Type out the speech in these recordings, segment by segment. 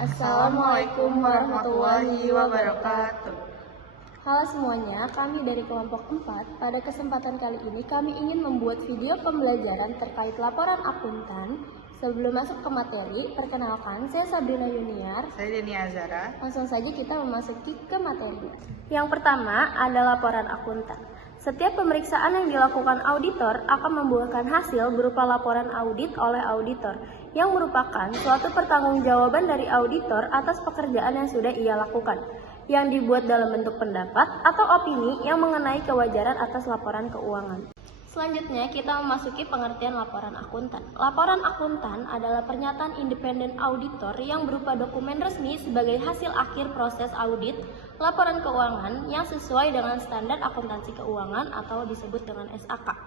Assalamualaikum warahmatullahi wabarakatuh. Halo semuanya, kami dari kelompok 4. Pada kesempatan kali ini kami ingin membuat video pembelajaran terkait laporan akuntan. Sebelum masuk ke materi, perkenalkan saya Sabrina Yuniar. Saya Deni Azara. Langsung saja kita memasuki ke materi. Yang pertama ada laporan akuntan. Setiap pemeriksaan yang dilakukan auditor akan membuahkan hasil berupa laporan audit oleh auditor, yang merupakan suatu pertanggungjawaban dari auditor atas pekerjaan yang sudah ia lakukan, yang dibuat dalam bentuk pendapat atau opini yang mengenai kewajaran atas laporan keuangan. Selanjutnya kita memasuki pengertian laporan akuntan. Laporan akuntan adalah pernyataan independen auditor yang berupa dokumen resmi sebagai hasil akhir proses audit laporan keuangan yang sesuai dengan standar akuntansi keuangan atau disebut dengan SAK.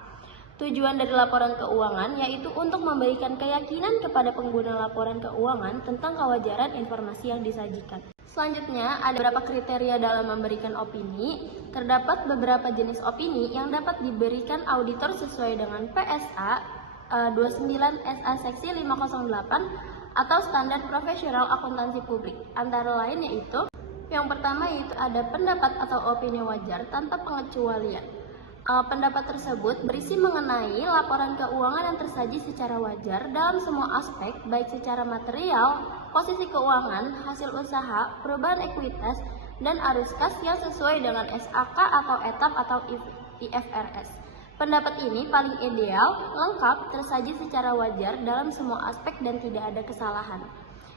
Tujuan dari laporan keuangan yaitu untuk memberikan keyakinan kepada pengguna laporan keuangan tentang kewajaran informasi yang disajikan. Selanjutnya, ada beberapa kriteria dalam memberikan opini. Terdapat beberapa jenis opini yang dapat diberikan auditor sesuai dengan PSA 29 SA Seksi 508 atau Standar Profesional Akuntansi Publik. Antara lain yaitu, yang pertama yaitu ada pendapat atau opini wajar tanpa pengecualian. Pendapat tersebut berisi mengenai laporan keuangan yang tersaji secara wajar dalam semua aspek, baik secara material, posisi keuangan, hasil usaha, perubahan ekuitas, dan arus kas yang sesuai dengan SAK atau etap atau IFRS. Pendapat ini paling ideal, lengkap, tersaji secara wajar dalam semua aspek dan tidak ada kesalahan.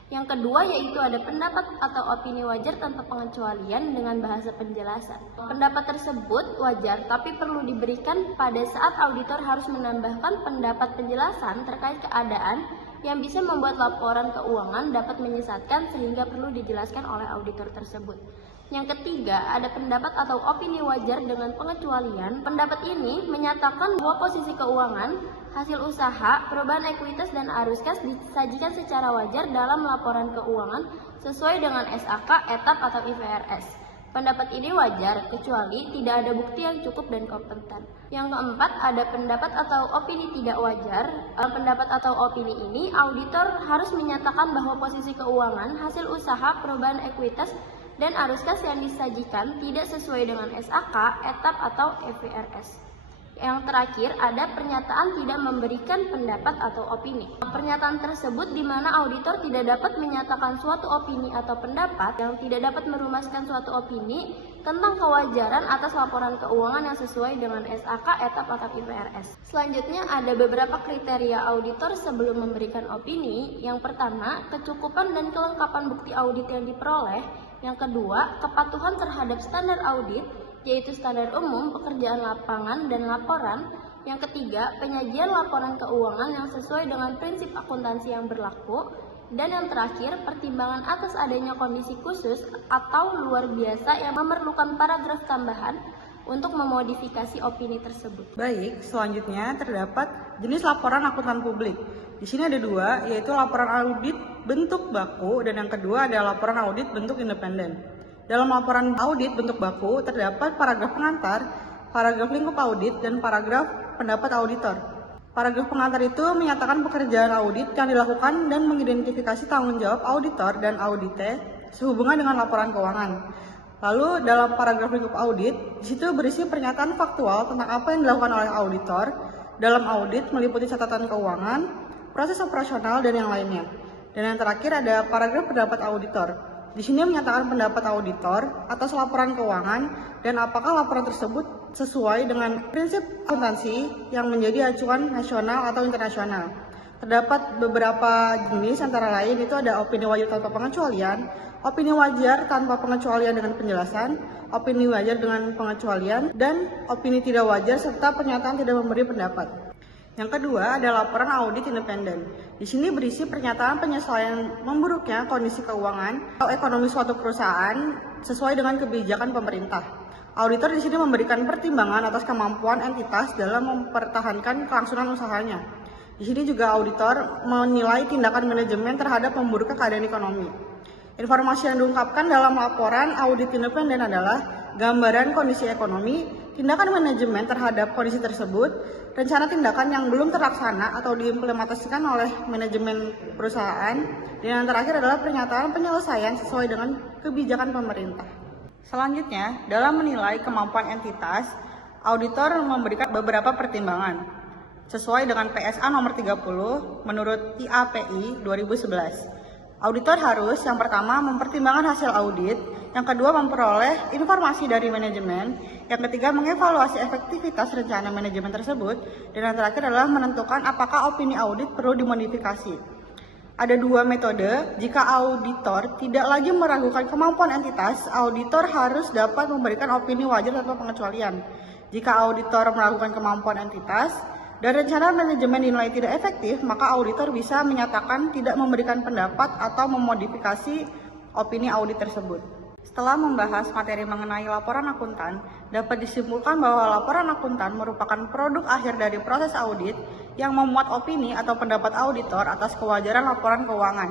Yang kedua yaitu ada pendapat atau opini wajar tanpa pengecualian dengan bahasa penjelasan. Pendapat tersebut wajar tapi perlu diberikan pada saat auditor harus menambahkan pendapat penjelasan terkait keadaan yang bisa membuat laporan keuangan dapat menyesatkan sehingga perlu dijelaskan oleh auditor tersebut. Yang ketiga, ada pendapat atau opini wajar dengan pengecualian. Pendapat ini menyatakan bahwa posisi keuangan, hasil usaha, perubahan ekuitas, dan arus kas disajikan secara wajar dalam laporan keuangan sesuai dengan SAK, etap, atau IFRS. Pendapat ini wajar, kecuali tidak ada bukti yang cukup dan kompeten. Yang keempat, ada pendapat atau opini tidak wajar. Dalam pendapat atau opini ini, auditor harus menyatakan bahwa posisi keuangan, hasil usaha, perubahan ekuitas, dan arus kas yang disajikan tidak sesuai dengan SAK, etap, atau IFRS. Yang terakhir, ada pernyataan tidak memberikan pendapat atau opini. Pernyataan tersebut di mana auditor tidak dapat menyatakan suatu opini atau pendapat yang tidak dapat merumuskan suatu opini tentang kewajaran atas laporan keuangan yang sesuai dengan SAK, etap, atau IFRS. Selanjutnya ada beberapa kriteria auditor sebelum memberikan opini. Yang pertama, kecukupan dan kelengkapan bukti audit yang diperoleh. Yang kedua, kepatuhan terhadap standar audit, yaitu standar umum, pekerjaan lapangan, dan laporan. Yang ketiga, penyajian laporan keuangan yang sesuai dengan prinsip akuntansi yang berlaku. Dan yang terakhir, pertimbangan atas adanya kondisi khusus atau luar biasa yang memerlukan paragraf tambahan untuk memodifikasi opini tersebut. Baik, selanjutnya terdapat jenis laporan akuntan publik. Di sini ada dua, yaitu laporan audit bentuk baku dan yang kedua ada laporan audit bentuk independen. Dalam laporan audit bentuk baku terdapat paragraf pengantar, paragraf lingkup audit, dan paragraf pendapat auditor. Paragraf pengantar itu menyatakan pekerjaan audit yang dilakukan dan mengidentifikasi tanggung jawab auditor dan audite sehubungan dengan laporan keuangan. Lalu dalam paragraf lingkup audit, di situ berisi pernyataan faktual tentang apa yang dilakukan oleh auditor dalam audit meliputi catatan keuangan, proses operasional, dan yang lainnya. Dan yang terakhir ada paragraf pendapat auditor. Di sini menyatakan pendapat auditor atas laporan keuangan dan apakah laporan tersebut sesuai dengan prinsip akuntansi yang menjadi acuan nasional atau internasional. Terdapat beberapa jenis antara lain itu ada opini wajar tanpa pengecualian, opini wajar tanpa pengecualian dengan penjelasan, opini wajar dengan pengecualian, dan opini tidak wajar serta pernyataan tidak memberi pendapat. Yang kedua ada laporan audit independen. Di sini berisi pernyataan penyesuaian memburuknya kondisi keuangan atau ekonomi suatu perusahaan sesuai dengan kebijakan pemerintah. Auditor di sini memberikan pertimbangan atas kemampuan entitas dalam mempertahankan kelangsungan usahanya. Di sini juga auditor menilai tindakan manajemen terhadap memburuknya keadaan ekonomi. Informasi yang diungkapkan dalam laporan audit independen adalah gambaran kondisi ekonomi, tindakan manajemen terhadap kondisi tersebut, rencana tindakan yang belum terlaksana atau diimplementasikan oleh manajemen perusahaan, dan yang terakhir adalah pernyataan penyelesaian sesuai dengan kebijakan pemerintah. Selanjutnya, dalam menilai kemampuan entitas, auditor memberikan beberapa pertimbangan sesuai dengan PSA nomor 30 menurut IAPI 2011. Auditor harus yang pertama mempertimbangkan hasil audit, yang kedua memperoleh informasi dari manajemen, yang ketiga mengevaluasi efektivitas rencana manajemen tersebut, dan yang terakhir adalah menentukan apakah opini audit perlu dimodifikasi. Ada dua metode. Jika auditor tidak lagi meragukan kemampuan entitas, auditor harus dapat memberikan opini wajar tanpa pengecualian. Jika auditor meragukan kemampuan entitas dan rencana manajemen dinilai tidak efektif, maka auditor bisa menyatakan tidak memberikan pendapat atau memodifikasi opini audit tersebut. Setelah membahas materi mengenai laporan akuntan, dapat disimpulkan bahwa laporan akuntan merupakan produk akhir dari proses audit yang memuat opini atau pendapat auditor atas kewajaran laporan keuangan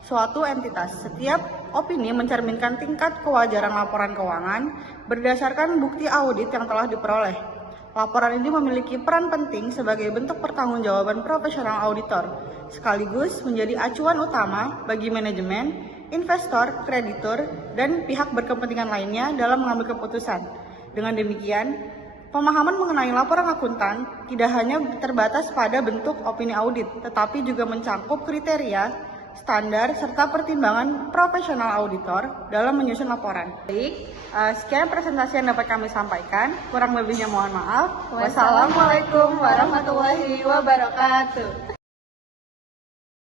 suatu entitas. Setiap opini mencerminkan tingkat kewajaran laporan keuangan berdasarkan bukti audit yang telah diperoleh. Laporan ini memiliki peran penting sebagai bentuk pertanggungjawaban profesional auditor, sekaligus menjadi acuan utama bagi manajemen, investor, kreditur, dan pihak berkepentingan lainnya dalam mengambil keputusan. Dengan demikian, pemahaman mengenai laporan akuntan tidak hanya terbatas pada bentuk opini audit, tetapi juga mencakup kriteria, standar, serta pertimbangan profesional auditor dalam menyusun laporan. Baik, sekian presentasi yang dapat kami sampaikan. Kurang lebihnya mohon maaf. Wassalamualaikum warahmatullahi wabarakatuh.